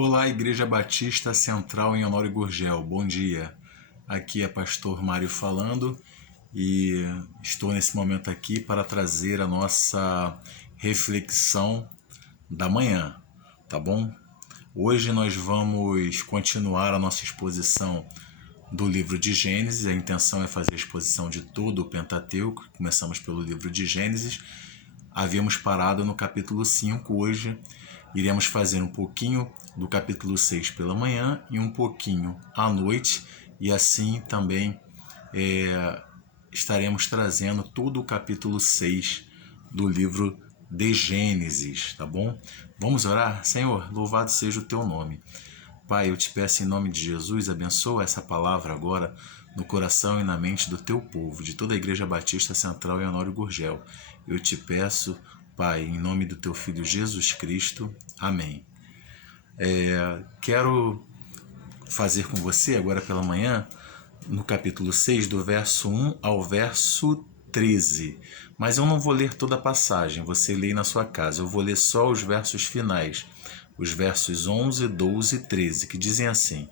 Olá, Igreja Batista Central em Honório Gurgel, bom dia. Aqui é Pastor Mário falando e estou nesse momento aqui para trazer a nossa reflexão da manhã, tá bom? Hoje nós vamos continuar a nossa exposição do livro de Gênesis. A intenção é fazer a exposição de todo o Pentateuco. Começamos pelo livro de Gênesis. Havíamos parado no capítulo 5, hoje iremos fazer um pouquinho do capítulo 6 pela manhã e um pouquinho à noite, e assim também estaremos trazendo todo o capítulo 6 do livro de Gênesis, tá bom? Vamos orar? Senhor, louvado seja o teu nome. Pai, eu te peço em nome de Jesus, abençoa essa palavra agora no coração e na mente do teu povo, de toda a Igreja Batista Central em Honório Gurgel. Eu te peço, Pai, em nome do teu Filho Jesus Cristo. Amém. Quero fazer com você agora pela manhã, no capítulo 6, do verso 1 ao verso 13. Mas eu não vou ler toda a passagem, você lê na sua casa. Eu vou ler só os versos finais, os versos 11, 12 e 13, que dizem assim: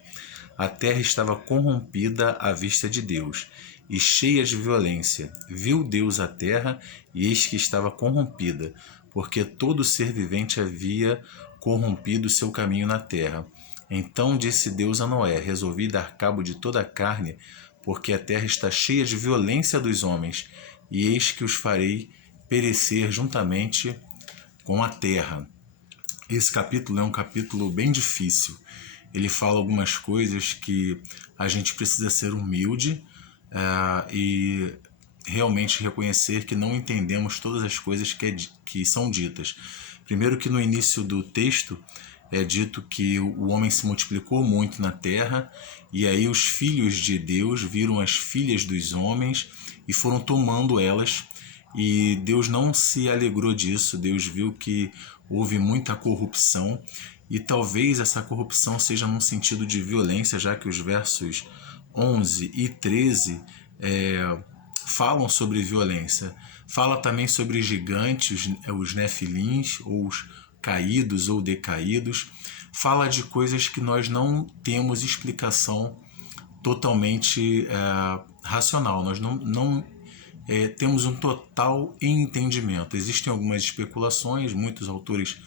A terra estava corrompida à vista de Deus e cheia de violência. Viu Deus a terra, e eis que estava corrompida, porque todo ser vivente havia corrompido seu caminho na terra. Então disse Deus a Noé: Resolvi dar cabo de toda a carne, porque a terra está cheia de violência dos homens, e eis que os farei perecer juntamente com a terra. Esse capítulo é um capítulo bem difícil. Ele fala algumas coisas que a gente precisa ser humilde e realmente reconhecer que não entendemos todas as coisas que são ditas. Primeiro, que no início do texto é dito que o homem se multiplicou muito na terra, e aí os filhos de Deus viram as filhas dos homens e foram tomando elas, e Deus não se alegrou disso. Deus viu que houve muita corrupção, e talvez essa corrupção seja num sentido de violência, já que os versos 11 e 13 falam sobre violência. Fala também sobre gigantes, os nefilins, ou os caídos ou decaídos. Fala de coisas que nós não temos explicação totalmente racional. Nós não temos um total entendimento. Existem algumas especulações, muitos autores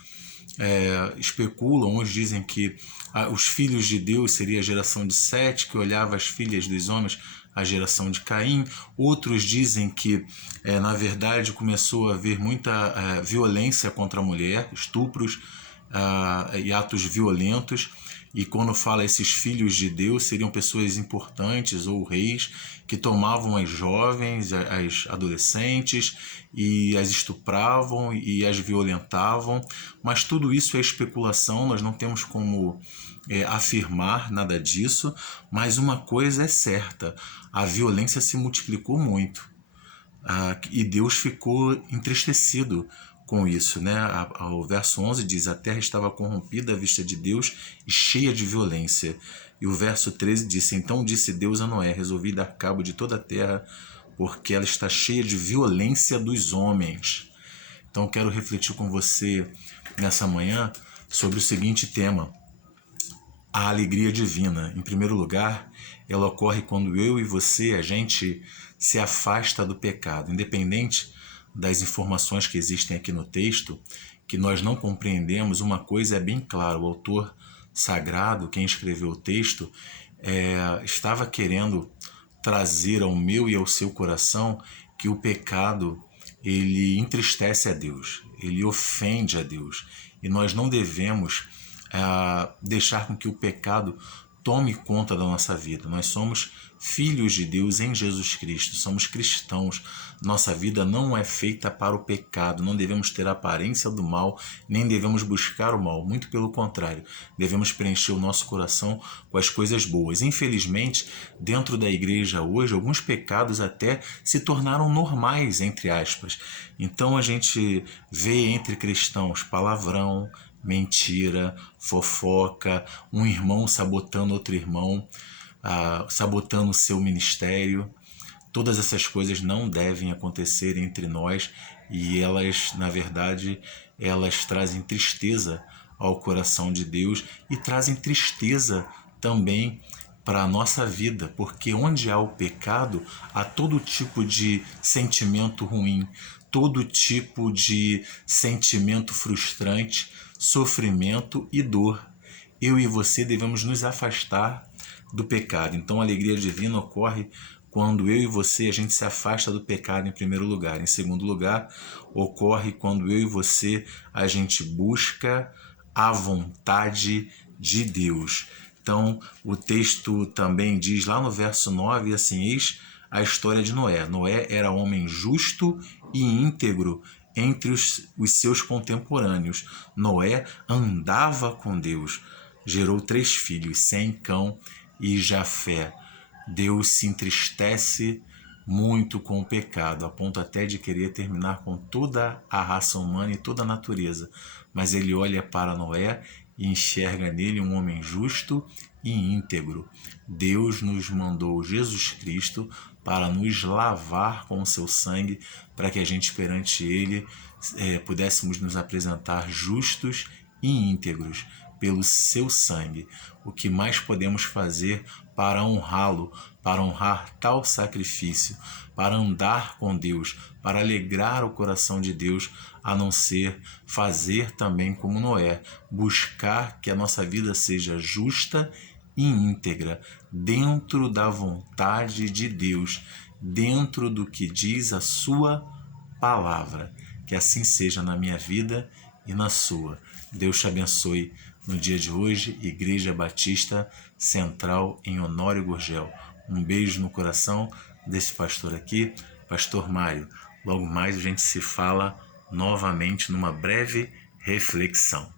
especulam. Uns dizem que os filhos de Deus seria a geração de Sete, que olhava as filhas dos homens, a geração de Caim. Outros dizem que, na verdade, começou a haver muita violência contra a mulher, estupros e atos violentos. E quando fala esses filhos de Deus, seriam pessoas importantes ou reis que tomavam as jovens, as adolescentes, e as estupravam e as violentavam. Mas tudo isso é especulação, nós não temos como afirmar nada disso. Mas uma coisa é certa: a violência se multiplicou muito, e Deus ficou entristecido com isso, né? O verso 11 diz: a terra estava corrompida à vista de Deus e cheia de violência. E o verso 13 diz: então disse Deus a Noé: resolvi dar cabo de toda a terra, porque ela está cheia de violência dos homens. Então eu quero refletir com você nessa manhã sobre o seguinte tema: a alegria divina. Em primeiro lugar, ela ocorre quando eu e você, a gente se afasta do pecado. Independente das informações que existem aqui no texto, que nós não compreendemos, uma coisa é bem clara: o autor sagrado, quem escreveu o texto, estava querendo trazer ao meu e ao seu coração que o pecado, ele entristece a Deus, ele ofende a Deus, e nós não devemos deixar com que o pecado tome conta da nossa vida. Nós somos filhos de Deus em Jesus Cristo, somos cristãos. Nossa vida não é feita para o pecado, não devemos ter a aparência do mal, nem devemos buscar o mal. Muito pelo contrário, devemos preencher o nosso coração com as coisas boas. Infelizmente, dentro da igreja hoje, alguns pecados até se tornaram normais, entre aspas. Então a gente vê entre cristãos palavrão, mentira, fofoca, um irmão sabotando outro irmão, sabotando o seu ministério. Todas essas coisas não devem acontecer entre nós, e elas, na verdade, elas trazem tristeza ao coração de Deus e trazem tristeza também para a nossa vida, porque onde há o pecado, há todo tipo de sentimento ruim, todo tipo de sentimento frustrante, sofrimento e dor. Eu e você devemos nos afastar do pecado. Então a alegria divina ocorre quando eu e você a gente se afasta do pecado em primeiro lugar. Em segundo lugar, ocorre quando eu e você a gente busca a vontade de Deus. Então, o texto também diz lá no verso 9, assim, eis a história de Noé. Noé era homem justo e íntegro entre os seus contemporâneos. Noé andava com Deus, gerou 3 filhos, Sem, Cão e Jafé. Deus se entristece muito com o pecado, a ponto até de querer terminar com toda a raça humana e toda a natureza. Mas ele olha para Noé e enxerga nele um homem justo e íntegro. Deus nos mandou Jesus Cristo para nos lavar com o seu sangue, para que a gente perante ele pudéssemos nos apresentar justos e íntegros pelo seu sangue. O que mais podemos fazer para honrá-lo, para honrar tal sacrifício, para andar com Deus, para alegrar o coração de Deus, a não ser fazer também como Noé, buscar que a nossa vida seja justa e íntegra, dentro da vontade de Deus, dentro do que diz a sua palavra. Que assim seja na minha vida e na sua. Deus te abençoe no dia de hoje, Igreja Batista Central em Honório Gurgel. Um beijo no coração desse pastor aqui, Pastor Mário. Logo mais a gente se fala novamente numa breve reflexão.